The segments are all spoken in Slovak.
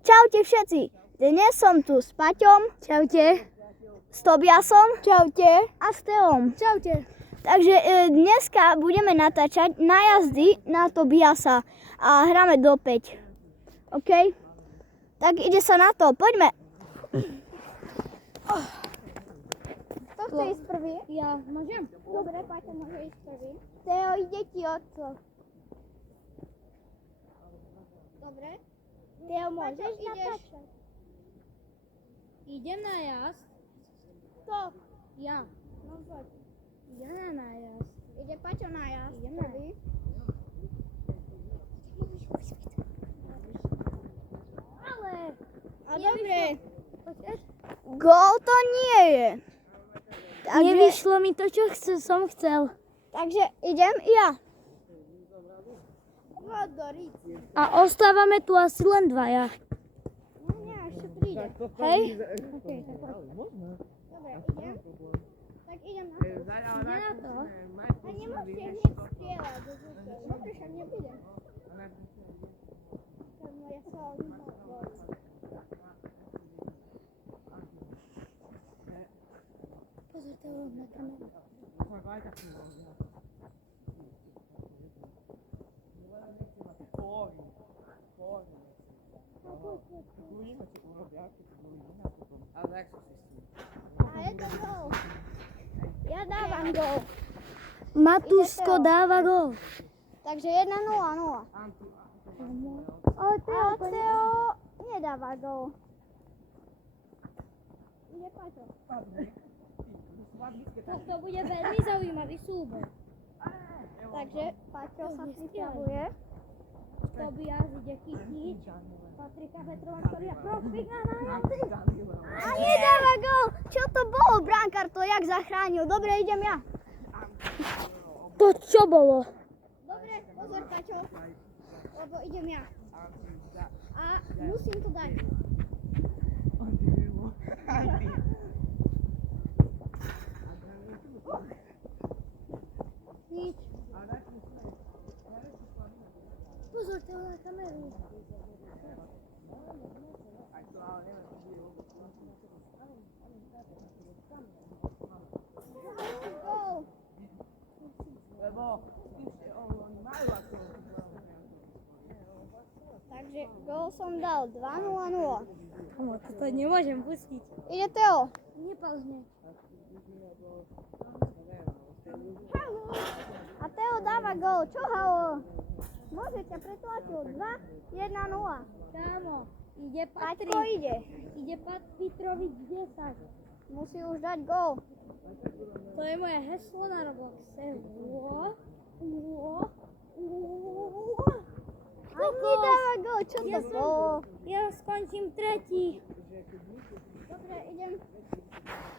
Čaute všetci, dnes som tu s Paťom. Čaute. S Tobiasom. Čaute. A s Teom. Čaute. Takže dneska budeme natáčať nájazdy na Tobiasa a hráme do 5. OK? Tak ide sa na to, poďme. Kto chce ísť prvý? Ja môžem? Dobre, Paťo môže ísť prvý. Teo, ide ti oco. Dobre. Teo, môžeš natáčať? Idem na jazd. Kto? Ja. No poď. Idem na jazd. Ide Paťo na jazd. Idem na prvý. Ale. A dobre. Gól to nie je. Takže, Nevyšlo mi to, čo som chcel. takže idem ja. A ostávame tu asi len dvaja. No nie, ešte príde. Hej? Okay, tak poď. Dobre, idem. Tak idem na to. Ide na to? A nemôžete hneď strieľať. Dobre, však nebudem. No ja sa Pozor, to na kameru. A je to gól. Ja dávam gól. Matúško dáva gól. Takže 1-0. Ale Teo nedáva gól. Ide Paťo. To bude veľmi zaujímavý súboj. Takže Paťo sa pripravuje. Tobias ide chytiť Patrika Petrova, ktorý je profík na nájazdy. A nedáva gól. Čo to bolo? Brankár to jak zachránil. Dobre, idem ja. To čo bolo? Dobre, pozor Paťo. Lebo idem ja. A musím to dať. Nič. Pozor, to na kameru. Gól. Takže gól som dal 2-0. Toto nemôžem pustiť. Ide Teo. Nepaužne. A Teo dáva gól. Čo halo? Môže ťa pretlačil 2-1-0. Kámo, ide Paťko ide. Ide Petrovič 10. Musí už dať gól. To je moje heslo na Robloxe. A nedáva gól. Čo to bolo? Ja skončím tretí. Dobre, idem.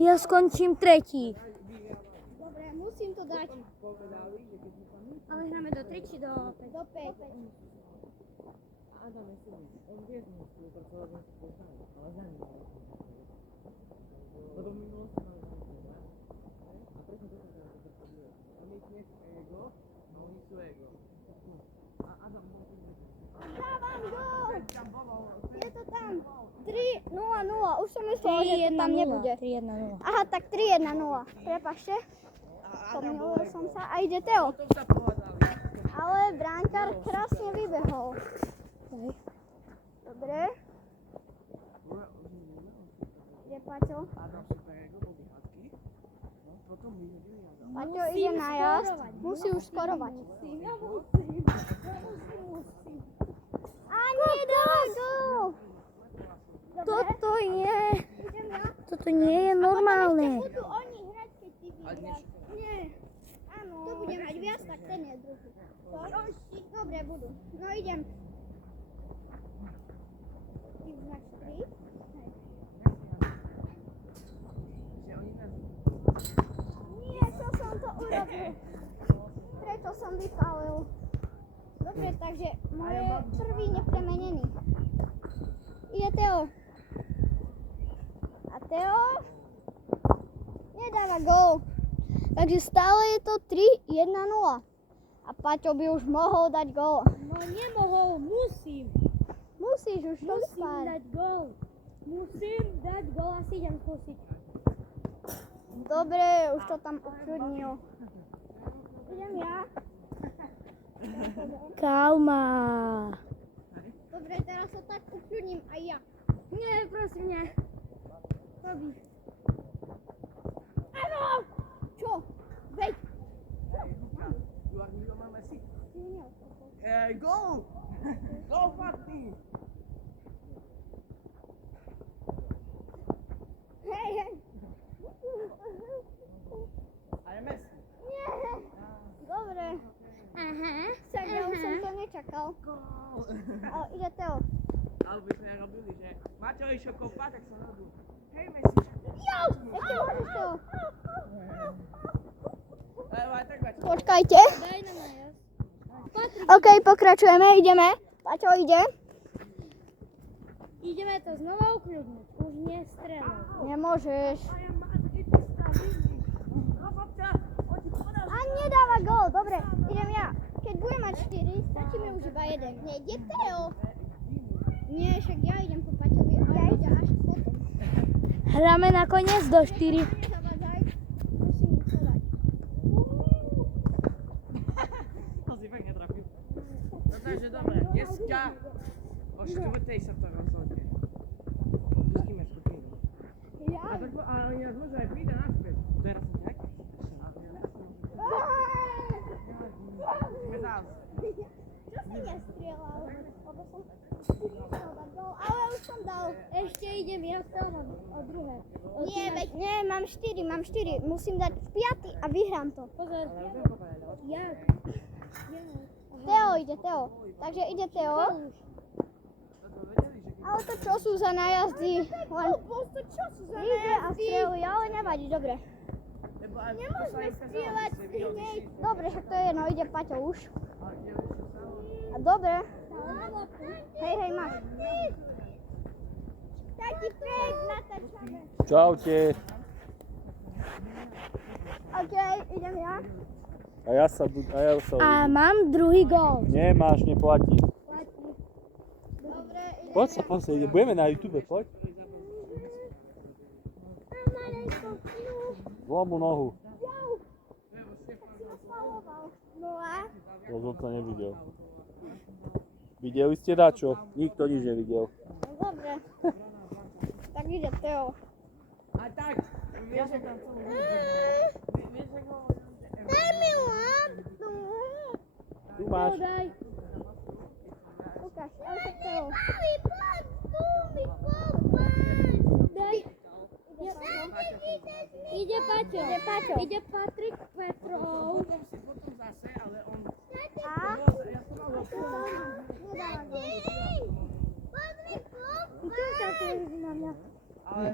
Ja skončím tretí. Dobre, musím to dať. Ale hráme do 3 či do 5? Do 5. Dávam gól. Je to tam. 3-0. Už som myslela, že to tam nebude. 3-1-0. Aha, tak 3-1-0. Prepašte. Pomýlil som sa. A ide Teo. Ale bránkár krásne vybehol. Dobre. Ide Paťo. Paťo ide na jazd. Musí už skorovať. A nedáva gól. Toto nie je normálne. Budú oni hrať, keď ty vyhráš. Nie. Áno. Kto bude mať viac, tak ten je druhý. Dobre, budú. No idem. Ty máš 3. Nie, čo som to urobil. Preto som vypálil. Dobre, takže moje prvý nepremenený. Ide Teo. A Teo nedáva gól. Takže stále je to 3-1-0. A Paťo by už mohol dať gól. No nemohol, musím. musíš už to Musím vypár. dať gól. Musím dať gól a si idem skúsiť. Dobre, už to tam ukľudnil. Idem ja. Kalma. Dobre, teraz sa tak ukľudním aj ja. Nie, prosím, nie. Tobi. Áno! Čo? Veď. Go! Go, Fatih! Hej, hej. Ale Messi. Nie. Dobre. Aha. Však ja už som to nečakal. Ale ide Teo. Ale by sme robili, že Maťo išiel kopať, tak som robil. Hej, Messi. Ešte môžeš Teo. Ale aj tak Maťo. Počkajte. Daj na najazd. Patrik, OK, pokračujeme, ideme. Paťo ide. ideme to znova ukľudniť. Už nie strelať. Nemôžeš. A nedáva gól, dobre, idem ja. Keď budem mať 4, stačí mi už iba jeden. Nejde Teo. Nie, však ja idem po Paťovi a ja ide až potom. Hráme nakoniec do 4. Nezavadzaj, musím to dať. To si fakt netrafil. No takže dobre, dneska o 4:00 sa to rozhodne. Pustíme skupinu. Ja? Ale oni nás môžu aj príde naspäť. Teraz si tak? Ideme zás. Čo si nestrieľal? Lebo som chcel dať gól, ale už som dal. Ešte idem, ja stávam o druhé. Nie, veď nie, mám 4. Musím dať 5 a vyhrám to. Pozor. Jak? Teo ide, Teo. Takže ide Teo. Ale to čo sú za nájazdy? Len ide a strieľuje, ale nevadí, dobre. Nemôžeme strieľať hneď. Dobre, však to je jedno, ide Paťo už. A dobre. Hej, hej, máš. Taký preč, natáčame. Čaute. OK, idem ja. A ja sa A mám druhý gól. Nemáš, neplatí. Dobre, idem. Poď sa, budeme na YouTube, poď. Zlom mu nohu. No a? To som to nevidel. Videli ste dačo? Nikto nič nevidel. No dobre. Tak ide Teo. A tak, vieš, jak tam celú vieš, jak ho... Daj mi labdu. Tu máš. Daj. Ukáž, ale tak Teo. Daj. Ide Paťo. Ide Paťo. Ide Patrik Petrov. Potom zase, ale on... A? Ja som mal ale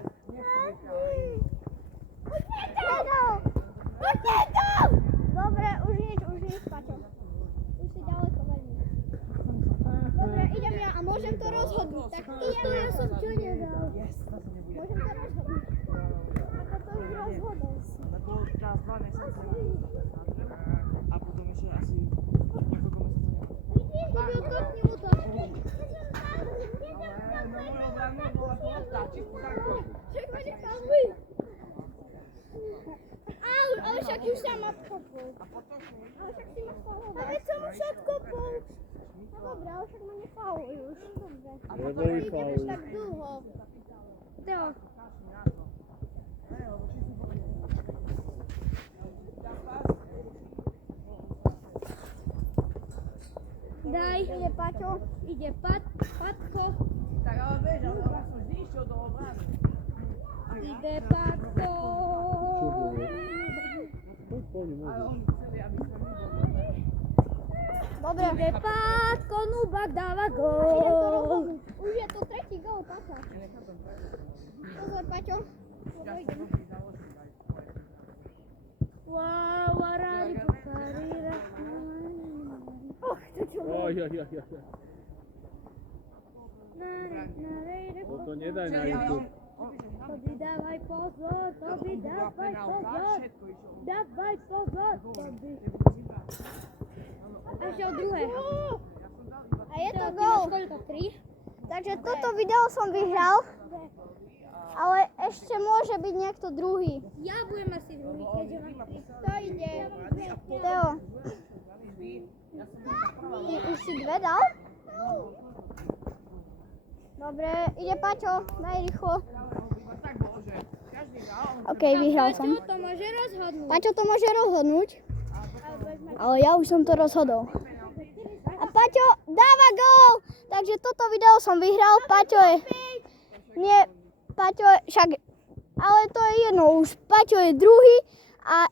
Dobre, už nič, Paťo. Už si ďaleko veľmi. Dobre, idem ja a môžem to rozhodnúť. Tak idem, ja som čo nedal. Môžem to rozhodnúť. Ako to už rozhodol si. na to čas 2 mesiace a potom ešte asi niekoľko mesiacov nemá. Ale na mojou obranu bola to lopta, čisto takto. Ale však už sa ma kopol. A potom Ale však si ma faulol. A veď som už odkopol. No dobré, ale však ma nefauluj už. Dobre. A potom Neboli idem už tak dlho. Teo. Daj. Ide Paťo. Ide Patko. tak ale vieš, ale ja som vždy išiel do obrany. Ide Patko. Ale oni chceli, aby sme my boli. Dobre. Ide Patko, Nubak dáva Idem to gól. rozhodnúť. Už je to tretí gól, Paťo. Pozor, Paťo. Lebo idem. Wow, arari pokarira. Och, to čo bolo? Oj. Toto nedaj na YouTube. Tobi dávaj pozor, Tobi dávaj pozor. Dávaj pozor, Tobi. A ešte o druhé. A je to Ty máš gól. koľko? 3? Takže toto video som vyhral. Ale ešte môže byť niekto druhý. Ja budem asi druhý, keďže mám 3. To ide. Teo. Ty už si dve dal? Dobre, ide Paťo, daj rýchlo. OK, vyhral som. To môže rozhodnúť. Paťo to môže rozhodnúť. Ale ja už som to rozhodol. A Paťo dáva gól! Takže toto video som vyhral. Paťo je... Nie, Paťo je... Však... Ale to je jedno už. Paťo je druhý a